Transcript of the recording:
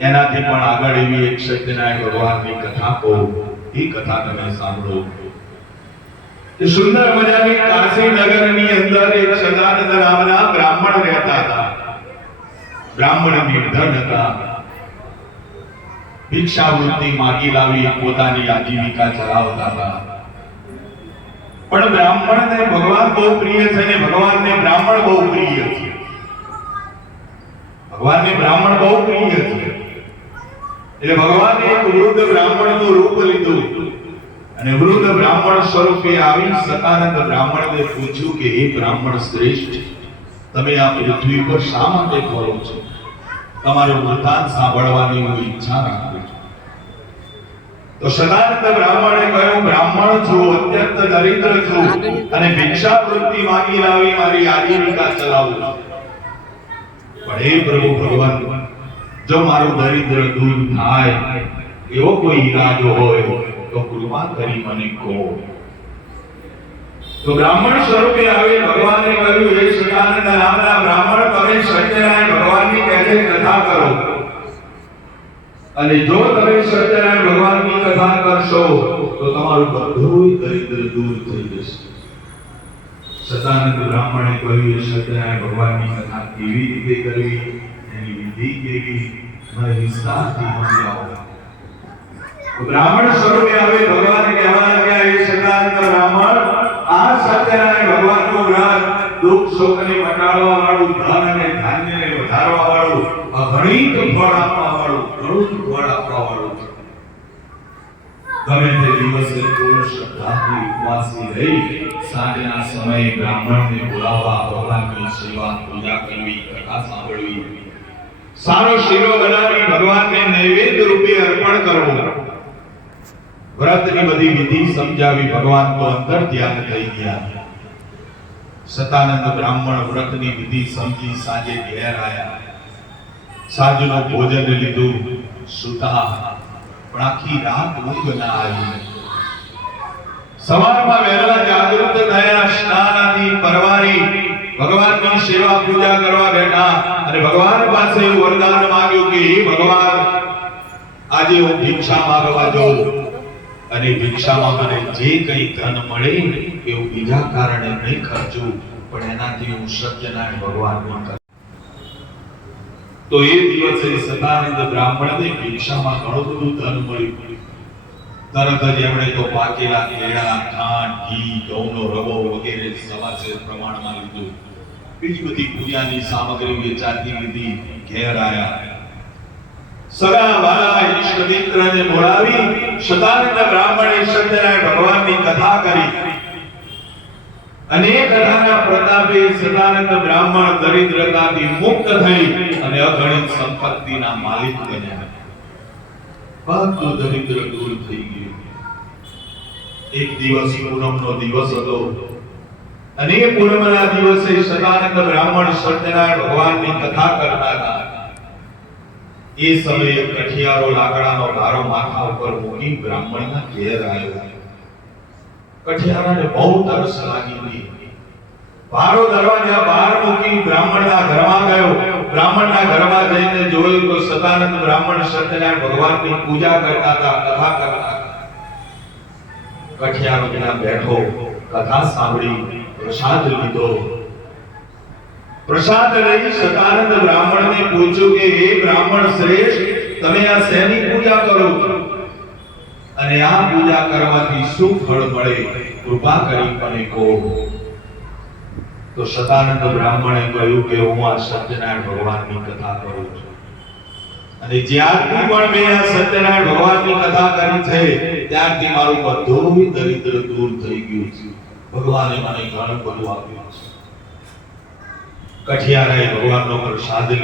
એનાથી પણ આગળ એવી એક સત્યનારાયણ ભગવાનની કથા કહો એ કથા તમે સાંભળો સુંદર મજાની કાશી નગરની અંદર એક સદાનંદ નામના બ્રાહ્મણ રહેતા હતા બ્રાહ્મણ નિર્ધન હતા. ભિક્ષાવૃત્તિ માગી લાવી પોતાની આજીવિકા ચલાવતા હતા. પણ બ્રાહ્મણને ભગવાન બહુ પ્રિય છે ને ભગવાનને બ્રાહ્મણ બહુ પ્રિય છે. ભગવાનને બ્રાહ્મણ બહુ પ્રિય છે. એટલે ભગવાને એક વૃદ્ધ બ્રાહ્મણનું રૂપ લીધું. અને વૃદ્ધ બ્રાહ્મણ સ્વરૂપે આવી સતાનંદ બ્રાહ્મણને પૂછ્યું કે, હે બ્રાહ્મણ શ્રેષ્ઠ, તમે આ પૃથ્વી પર શા માટે ફરો છો? તમારું વૃતાંત સાંભળવાની હું ઈચ્છા રાખું છું. તો સદાનંદ બ્રાહ્મણે કહ્યું, બ્રાહ્મણ છું, અત્યંત દરિદ્ર છું અને ભિક્ષાવૃત્તિ માંગી લાવી મારી આજીવિકા ચલાવું પણ હે પ્રભુ ભગવાન, જો મારું દરિદ્ર દૂર થાય, એવો કોઈ ઈરાદો હોય, તો કૃપા કરી મને કહો. તો બ્રાહ્મણ સ્વરૂપે આવી ભગવાને કહ્યું હે સદાનંદ નામના બ્રાહ્મણ તમે સત્યનારાયણ ભગવાનની કહેતે કથા કરો અને જો તમે સત્યનારાયણ ભગવાનની કથા કરશો, તો તમારું બધું દરિદ્ર દૂર થઈ જશે. સદાનંદ બ્રાહ્મણે કહ્યું સત્યનારાયણ ભગવાનની કથા કેવી રીતે કરવી? એની વિધિ કેવી? મને વિસ્તારથી સમજાવો બ્રાહ્મણ સ્વરૂપે હવે ભગવાન કહેવા લાગ્યા, એ સદાનંદ બ્રાહ્મણ, આ સત્યનારાયણ ભગવાનનું વ્રત દુઃખ શોકને મટાડવા વાળું ધન અને ધાન્યને વધારવા વાળું અગણિત ફળ આપવા વાળું ઘણું જ ફળ આપવા વાળું છે ગમે તે દિવસે પૂર્ણ શ્રદ્ધાથી ઉપવાસી રહી સાંજના સમયે બ્રાહ્મણને બોલાવવા ભગવાનની સેવા પૂજા કરવી કથા સાંભળવી સારો શીરો બનાવી ભગવાનને નૈવેદ્ય રૂપે અર્પણ કરવો વ્રતની બધી વિધિ સમજાવી ભગવાન તો અંતર ધ્યાન થઈ ગયા સતાનંદ બ્રાહ્મણ વ્રતની વિધિ સમજી સાંજે ઘેર આયા સાંજનું ભોજન લીધું સુતા પણ આખી રાત ઊંઘ ના આવી સવારમાં વહેલા જાગૃત થયા સ્નાનાથી પરવારી, ભગવાનની સેવા પૂજા કરવા બેઠા અને ભગવાન પાસે એવું વરદાન માંગ્યું કે, હે ભગવાન, આજે હું ભિક્ષા માંગવા જાઉં અને ભિક્ષામાં મને જે કંઈ ધન મળે એવું બીજા કારણે નહીં ખર્ચું, પણ એનાથી હું સત્યનારાયણ ભગવાનનું કર તો એ દિવસે સદાનંદ બ્રાહ્મણને ભિક્ષામાં ઘણું બધું ધન મળ્યું. તરત જ એમણે તો પાકેલા કેળા, ખાંડ, ઘી, ઘઉંનો રવો વગેરે સવાસે પ્રમાણમાં લીધું. બીજી બધી પૂજાની સામગ્રી વેચાતી લીધી, ઘેર આવ્યા સગા વાલા ઈષ્ટ મિત્રને બોલાવી સદાનંદ બ્રાહ્મણે સત્યનારાયણ ભગવાનની કથા કરી. અને એ કથાના પ્રતાપે સદાનંદ બ્રાહ્મણ દરિદ્રતાથી મુક્ત થઈ અને અગણિત સંપત્તિના માલિક બન્યા. બધું દરિદ્ર દૂર થઈ ગયું. એક દિવસ પૂનમનો દિવસ હતો. અને એ પૂનમના દિવસે સદાનંદ બ્રાહ્મણ સત્યનારાયણ ભગવાનની કથા કરતા હતા. એ સમયે કઠિયારો લાકડાનો ભારો માથા ઉપર મૂકી બ્રાહ્મણના ઘેર આવ્યો. કઠિયારાને બહુ તરસ લાગી ગઈ. ભારો દરવાજા બહાર મૂકી બ્રાહ્મણના ઘરમાં ગયો. બ્રાહ્મણના ઘરમાં જઈને જોયું તો સદાનંદ બ્રાહ્મણ સત્યનારાયણ ભગવાનની પૂજા કરતા હતા, કથા કરતા હતા. કઠિયારો ત્યાં બેઠો, કથા સાંભળી, પ્રસાદ લીધો. પ્રસાદ લઈ સદાનંદ બ્રાહ્મણને પૂછ્યું કે, હે બ્રાહ્મણ શ્રેષ્ઠ, તમે આ શેની પૂજા કરો અને આ પૂજા કરવાથી શું ફળ મળે? કૃપા કરી મને કહો. તો સદાનંદ બ્રાહ્મણે કહ્યું કે હું આ સત્યનારાયણ ભગવાનની કથા કરું છું. અને જ્યારથી પણ મેં આ સત્યનારાયણ ભગવાનની કથા કરી છે, ત્યારથી મારું બધું દરિદ્ર દૂર થઈ ગયું છે. ભગવાને મને ઘણું બધું આપ્યું છે. કઠિયારાએ ભગવાનનો પ્રસાદ